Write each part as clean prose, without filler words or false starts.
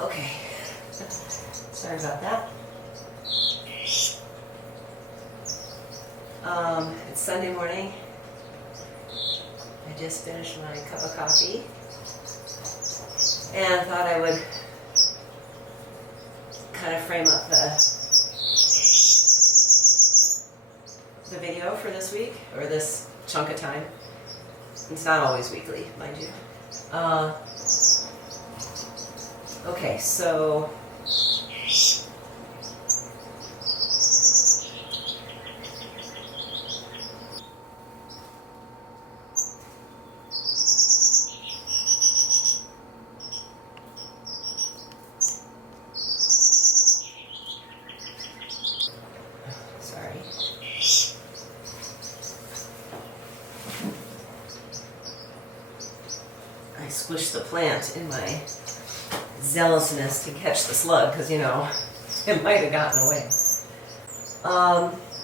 Okay, sorry about that. It's Sunday morning. I just finished my cup of coffee and thought I would kind of frame up the video for this week, or this chunk of time. It's not always weekly, mind you. Okay, so sorry. I squished the plant in my zealousness to catch the slug, because, you know, it might have gotten away.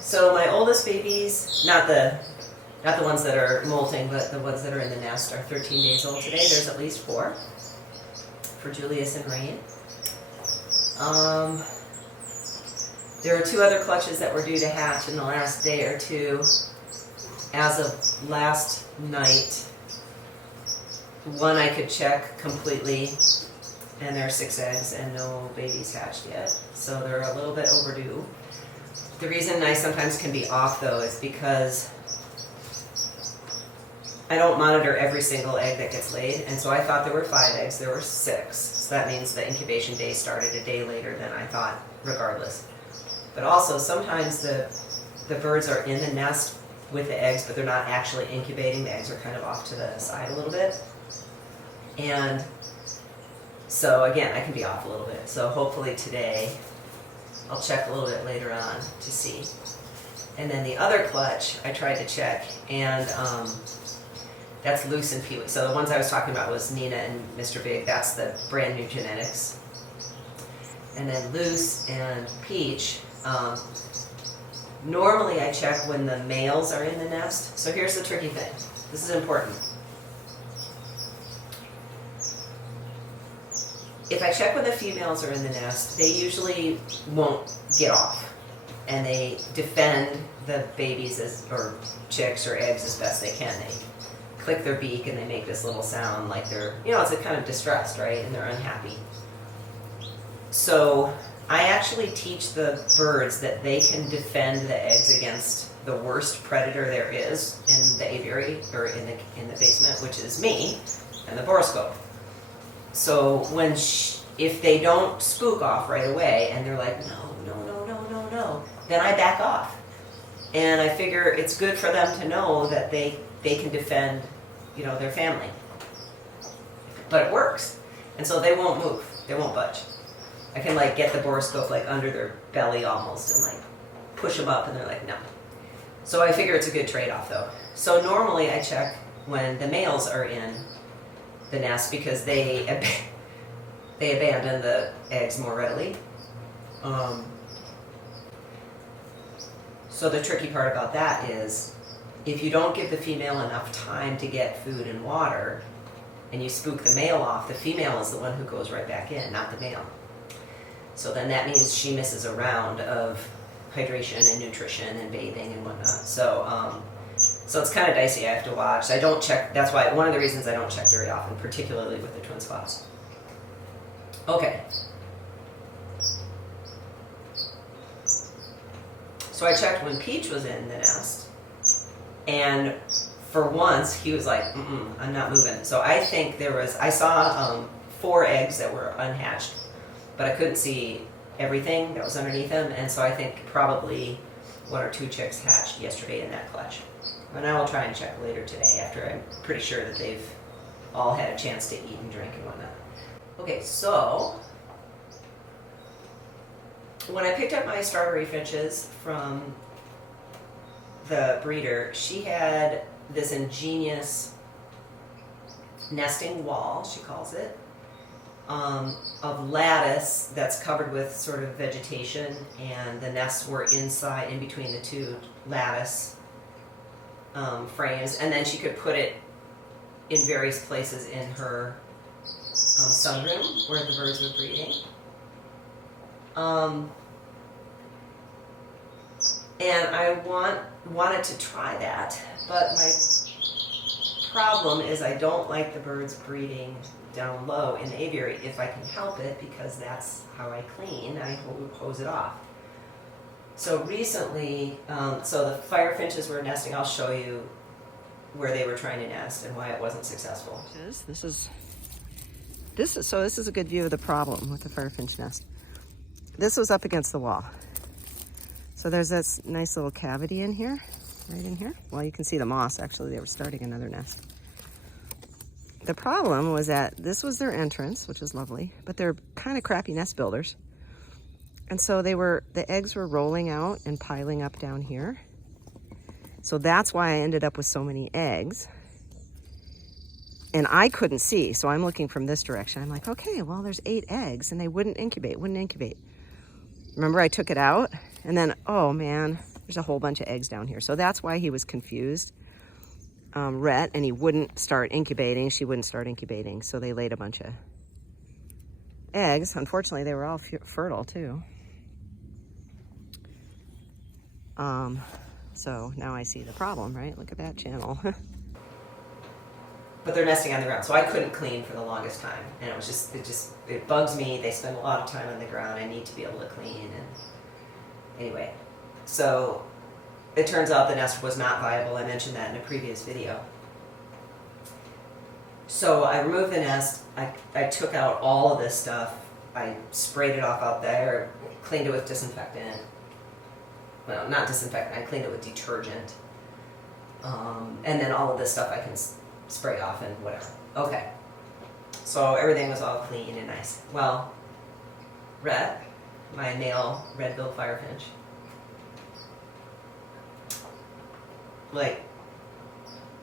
So my oldest babies, not the ones that are molting, but the ones that are in the nest, are 13 days old today. There's at least 4 for Julius and Rain. There are 2 other clutches that were due to hatch in the last day or two. As of last night, one I could check completely, and there are 6 eggs and no babies hatched yet, so they're a little bit overdue. The reason I sometimes can be off, though, is because I don't monitor every single egg that gets laid, and so I thought there were 5 eggs, there were 6. So that means the incubation day started a day later than I thought, regardless. But also, sometimes the birds are in the nest with the eggs, but they're not actually incubating. The eggs are kind of off to the side a little bit. And so, again, I can be off a little bit. So hopefully today, I'll check a little bit later on to see. And then the other clutch, I tried to check, and that's Loose and Pee-wee. So the ones I was talking about was Nina and Mr. Big. That's the brand new genetics. And then Loose and Peach, normally I check when the males are in the nest. So here's the tricky thing. This is important. If I check when the females are in the nest, they usually won't get off, and they defend the babies or chicks or eggs as best they can. They click their beak and they make this little sound like they're, it's a kind of distressed, right? And they're unhappy. So I actually teach the birds that they can defend the eggs against the worst predator there is in the aviary, or in the basement, which is me and the borescope. So if they don't spook off right away and they're like, no, then I back off. And I figure it's good for them to know that they can defend, their family. But it works. And so they won't move. They won't budge. I can get the borescope under their belly almost and push them up, and they're like, no. So I figure it's a good trade-off though. So normally I check when the males are in the nest, because they abandon the eggs more readily. So the tricky part about that is, if you don't give the female enough time to get food and water, and you spook the male off, the female is the one who goes right back in, not the male. So then that means she misses a round of hydration and nutrition and bathing and whatnot. So it's kind of dicey. I have to watch. I don't check. That's why one of the reasons I don't check very often, particularly with the twin spots. Okay. So I checked when Peach was in the nest, and for once he was like, I'm not moving. So I think I saw 4 eggs that were unhatched, but I couldn't see everything that was underneath them, and so I think probably 1 or 2 chicks hatched yesterday in that clutch. And I will try and check later today, after I'm pretty sure that they've all had a chance to eat and drink and whatnot. Okay, so when I picked up my strawberry finches from the breeder, she had this ingenious nesting wall, she calls it, of lattice that's covered with sort of vegetation, and the nests were inside, in between the 2 lattice frames, and then she could put it in various places in her sunroom where the birds were breeding. And I wanted to try that, but my problem is I don't like the birds breeding down low in the aviary if I can help it, because that's how I clean. I hose it off. So recently, so the firefinches were nesting. I'll show you where they were trying to nest and why it wasn't successful. This is a good view of the problem with the firefinch nest. This was up against the wall. So there's this nice little cavity in here, right in here. Well, you can see the moss. Actually, they were starting another nest. The problem was that this was their entrance, which is lovely, but they're kind of crappy nest builders. And so the eggs were rolling out and piling up down here. So that's why I ended up with so many eggs. And I couldn't see, so I'm looking from this direction. I'm like, okay, well, there's 8 eggs, and they wouldn't incubate. Remember, I took it out, and then, oh man, there's a whole bunch of eggs down here. So that's why he was confused, Rhett, and he wouldn't start incubating. She wouldn't start incubating, so they laid a bunch of eggs. Unfortunately, they were all fertile too. So now I see the problem, right? Look at that channel. But they're nesting on the ground, so I couldn't clean for the longest time, and it bugs me. They spend a lot of time on the ground. I need to be able to clean, and anyway, so it turns out the nest was not viable. I mentioned that in a previous video. So I removed the nest. I took out all of this stuff. I sprayed it off out there, cleaned it with disinfectant. Well, not disinfectant. I cleaned it with detergent, and then all of this stuff I can spray off and whatever. Okay. So everything was all clean and nice. Well, Rhett, my male red-billed firefinch, like,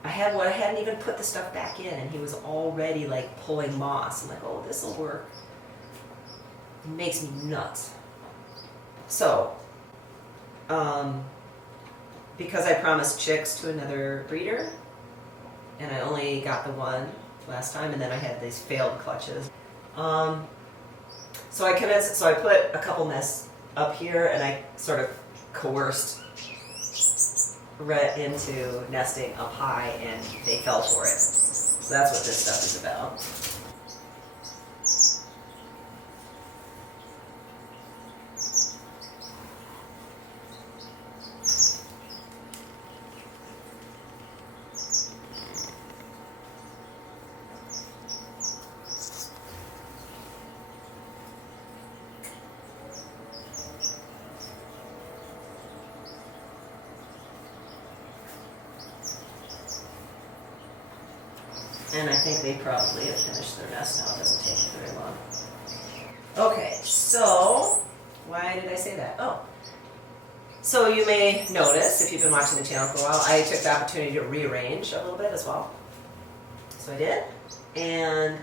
I hadn't even put the stuff back in, and he was already like pulling moss. I'm like, oh, this will work. It makes me nuts. So, because I promised chicks to another breeder, and I only got the one last time, and then I had these failed clutches. So I put a couple nests up here, and I sort of coerced Rhett into nesting up high, and they fell for it. So that's what this stuff is about. And I think they probably have finished their nest now. It doesn't take very long. Okay, so why did I say that? Oh, so you may notice, if you've been watching the channel for a while, I took the opportunity to rearrange a little bit as well. So I did, and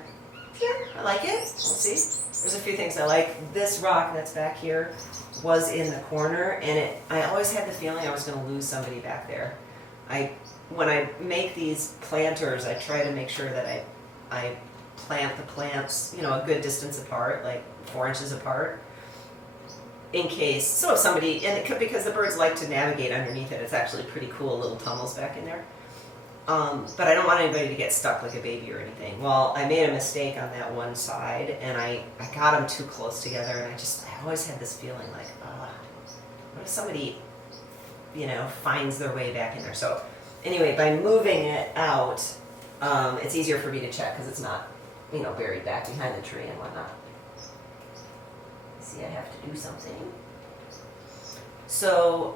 yeah, I like it. We'll see. There's a few things I like. This rock that's back here was in the corner, and I always had the feeling I was going to lose somebody back there. When I make these planters, I try to make sure that I plant the plants, a good distance apart, like 4 inches apart, in case. So if somebody, and it could, because the birds like to navigate underneath it. It's actually pretty cool, little tunnels back in there. But I don't want anybody to get stuck like a baby or anything. Well, I made a mistake on that one side, and I got them too close together, and I always had this feeling like, what if somebody, finds their way back in there? So anyway, by moving it out, it's easier for me to check because it's not, buried back behind the tree and whatnot. See, I have to do something. So,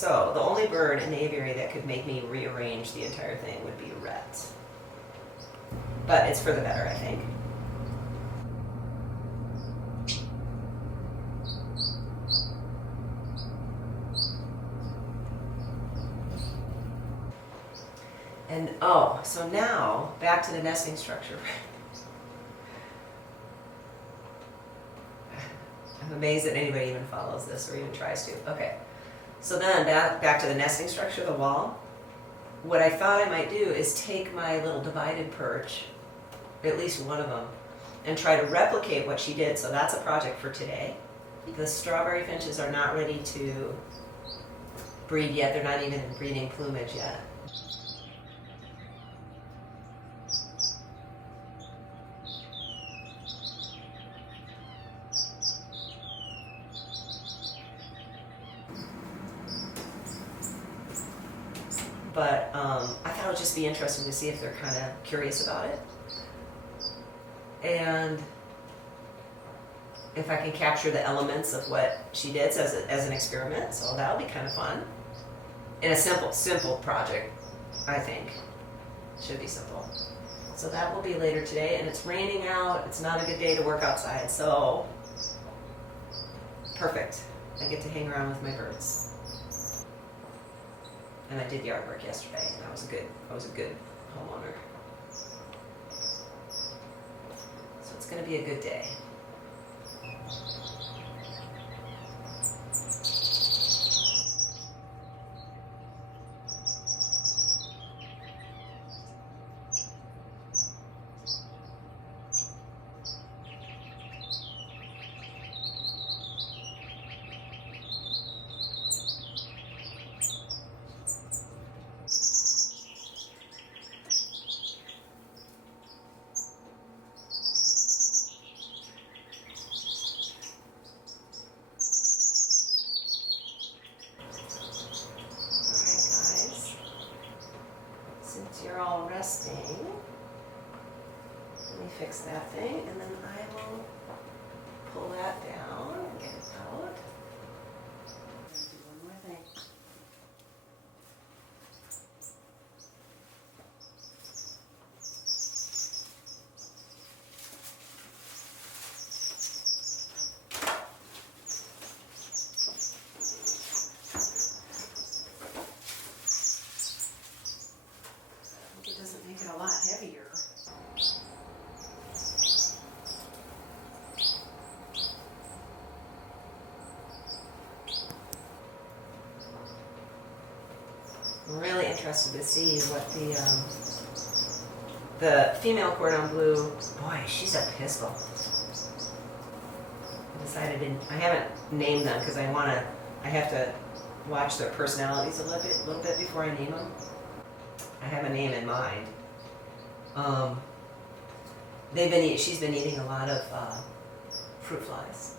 the only bird in the aviary that could make me rearrange the entire thing would be a Rhett. But it's for the better, I think. And so now back to the nesting structure. I'm amazed that anybody even follows this or even tries to. Okay, so then back to the nesting structure, the wall. what I thought I might do is take my little divided perch, at least one of them, and try to replicate what she did. So that's a project for today. The strawberry finches are not ready to breed yet. They're not even in breeding plumage yet. But I thought it would just be interesting to see if they're kind of curious about it. And if I can capture the elements of what she did as an experiment. So that'll be kind of fun. And a simple project, I think. Should be simple. So that will be later today. And it's raining out. It's not a good day to work outside. So perfect. I get to hang around with my birds. And I did yard work yesterday, and I was a good homeowner. So it's going to be a good day. You're all resting. Let me fix that thing, and then I will pull that down and get it out. Do one more thing. It doesn't make it a lot heavier. I'm really interested to see what the female cordon bleu. Boy, she's a pistol. I haven't named them because I have to watch their personalities a little bit before I name them. I have a name in mind. She's been eating a lot of fruit flies.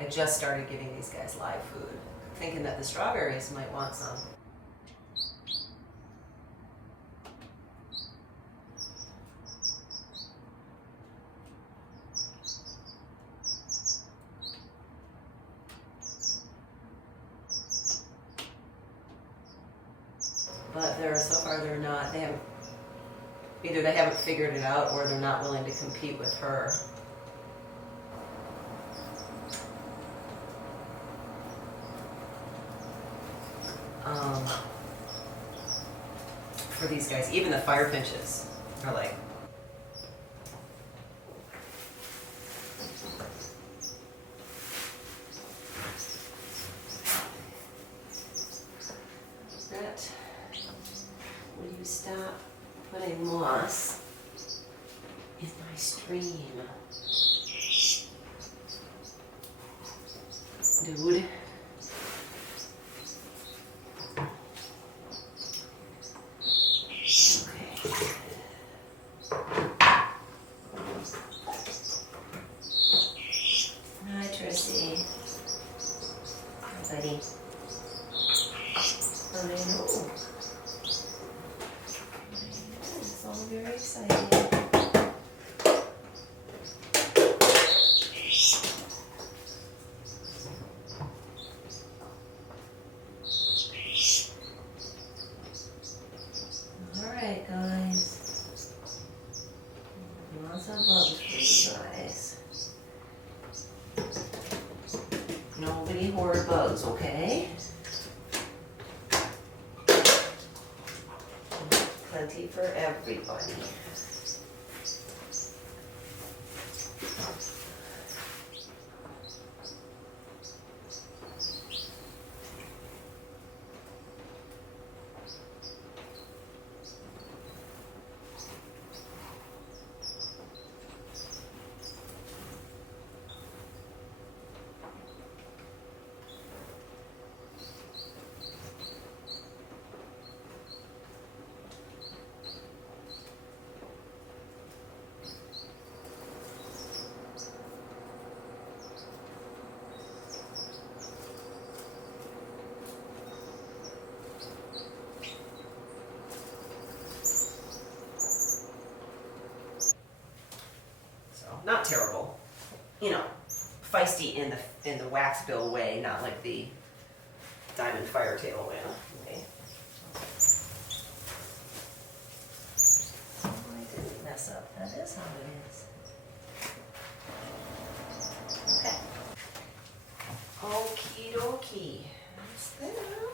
I just started giving these guys live food, thinking that the strawberries might want some. But so far they're not, either they haven't figured it out or they're not willing to compete with her. For these guys, even the fire finches are like, dude. Hi, Tracy. Hi, buddy. I know. It's all very exciting. Alright, guys. Lots of bugs for you guys. Nobody hoard bugs, okay? Plenty for everybody. Not terrible, you know, feisty in the wax bill way, not like the diamond firetail way. Oh, I didn't mess up. That is how it is. Okay. Okie dokie. That's that.